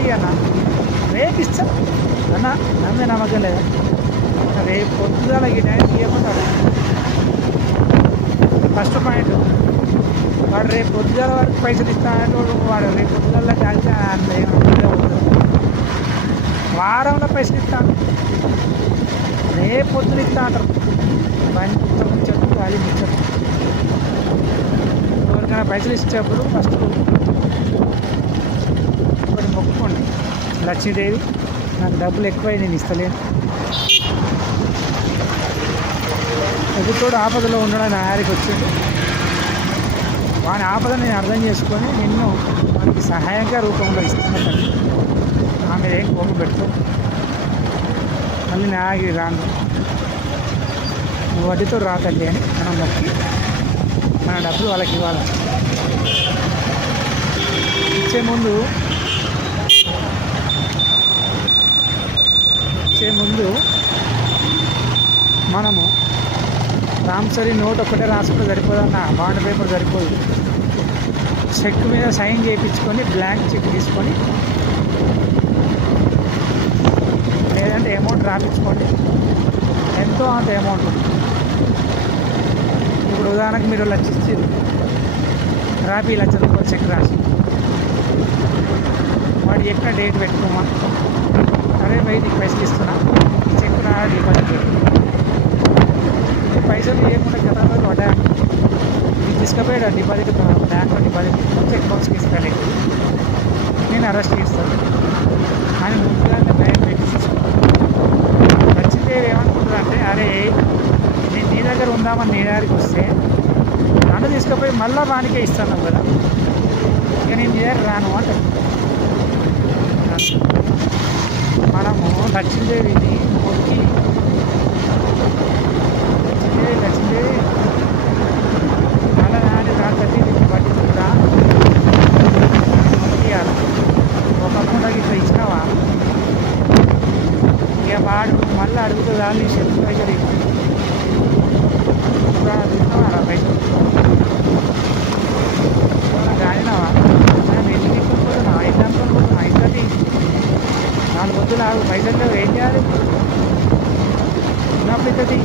రేపు అన్న, రేపు ఇస్తా అన్న, నమ్మే నమ్మకం లేదా? రేపు పొద్దుగాల ఈ టైంకి ఇవ్వకుంటాడు. ఫస్ట్ పాయింట్, వాడు రేపు పొద్దుగాల వరకు పైసలు ఇస్తాడు. వాడు రేపు పొద్దుగాల కలిసి వారంలో పైసలు ఇస్తాను, రేపు పొద్దున ఇస్తా అంటారు. బండి ముచ్చట్లు గాలి ముచ్చట్లు. ఎవరికైనా పైసలు ఇచ్చేటప్పుడు ఫస్ట్ ఒకటి మొక్కుకోండి, లక్ష్మీదేవి నాకు డబ్బులు ఎక్కువై నేను ఇస్తలేను. ఎదుటోడు ఆపదలో ఉండడం నా ఆరికి వచ్చింది, వాని ఆపదని నేను అర్థం చేసుకొని నిన్ను మనకి సహాయంగా రూపంలో ఇస్తున్నాను. ఆమె ఏం కోపం పెట్టుకో, మళ్ళీ నా ఆగి రాను, నువ్వు వడ్డీతో రాతండి అని మనం మొక్కి మన డబ్బులు వాళ్ళకి ఇవ్వాలి. ఇచ్చే ముందు మనము రామ్సరీ నోట్ ఒక్కటే రాసుకుంటే సరిపోదన్న, బాండ్ పేపర్ సరిపోదు. చెక్ మీద సైన్ చేయించుకొని బ్లాంక్ చెక్ తీసుకొని, లేదంటే అమౌంట్ రాపించుకోండి, ఎంతో అంత అమౌంట్. ఇప్పుడు ఉదాహరణకు మీరు 1,00,000 ఇచ్చారు, రాపి 1,00,000 రూపాయలు చెక్ రాసి వాడు చెప్పిన డేట్ పెట్టుకోమా, అరే బై నీకు పైసలు ఇస్తున్నా, చెక్ రా డిపాజిట్ పైసలు ఇవ్వకుండా కదా పడ్డా నీకు తీసుకుపోయాడు డిపాజిట్, బ్యాంక్లో డిపాజిట్ చెక్ బౌన్స్కి ఇస్తాను, నేను అరెస్ట్ చేస్తాను అని ముందుగా భయం పెట్టి లక్ష్మీదేవి ఏమనుకుంటుందంటే, అరే నేను నీ దగ్గర ఉందామని నీ దగ్గరికి వస్తే నన్ను తీసుకుపోయి మళ్ళీ వానికే ఇస్తాను కదా, ఇక నేను నీ దగ్గర రాను అంటే. మనము లక్ష్మీదేవిని మొక్కి, లక్ష్మీదేవి మళ్ళీ నాటి రాత్రి పట్టించుకుంటా మొక్కియాలి. ఒక పూటకి ఇట్లా ఇచ్చినావా ఇక వాడు మళ్ళీ అడుగుతుందా నీ చెప్పు పైసలు అడుగుతున్నావా పైసలు రానినావా, నేను ఎన్ని తీసుకుంటున్నా, ఐదు అనుకుంటున్నా, ఇంతటి 4 పొద్దులు 6 పైసలు ఏం చేయాలి ఉన్నప్పుడు ఇంతటి